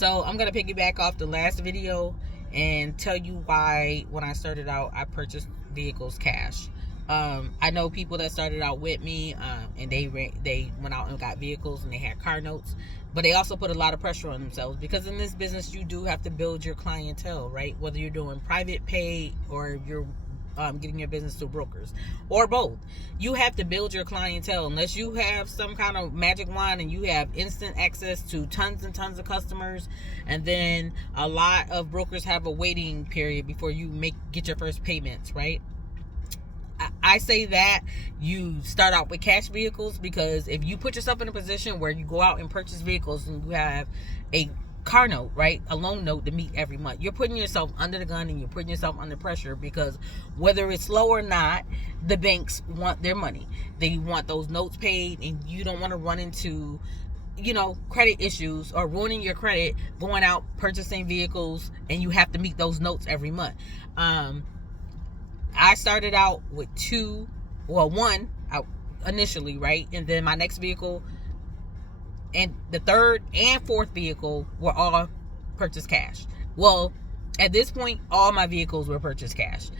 So I'm going to piggyback off the last video and tell you why when I started out I purchased vehicles cash. I know people that started out with me, and they went out and got vehicles and they had car notes, but they also put a lot of pressure on themselves because in this business you do have to build your clientele, right? Whether you're doing private pay or you're getting your business through brokers or both, you have to build your clientele. Unless you have some kind of magic wand and you have instant access to tons and tons of customers, and then a lot of brokers have a waiting period before you get your first payments, right? I say that you start out with cash vehicles, because if you put yourself in a position where you go out and purchase vehicles and you have a car note, right, a loan note to meet every month, you're putting yourself under the gun and you're putting yourself under pressure, because whether it's slow or not, the banks want their money. They want those notes paid, and you don't want to run into credit issues or ruining your credit going out purchasing vehicles and you have to meet those notes every month. I started out with one out initially, right? And then my next vehicle and the third and fourth vehicle were all purchased cash. Well, at this point, all my vehicles were purchased cash.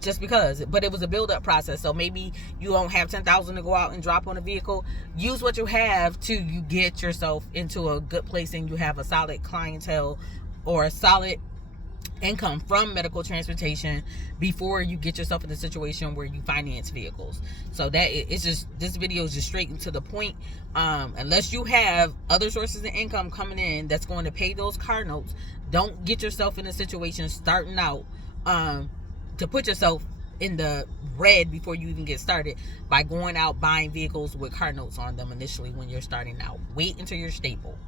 Just because, but it was a build-up process. So maybe you don't have $10,000 to go out and drop on a vehicle. Use what you have to you get yourself into a good place and you have a solid clientele or a solid income from medical transportation before you get yourself in a situation where you finance vehicles. So that it's just, this video is just straight and to the point. Unless you have other sources of income coming in that's going to pay those car notes, don't get yourself in a situation starting out to put yourself in the red before you even get started by going out buying vehicles with car notes on them initially when you're starting out. Wait until you're stable.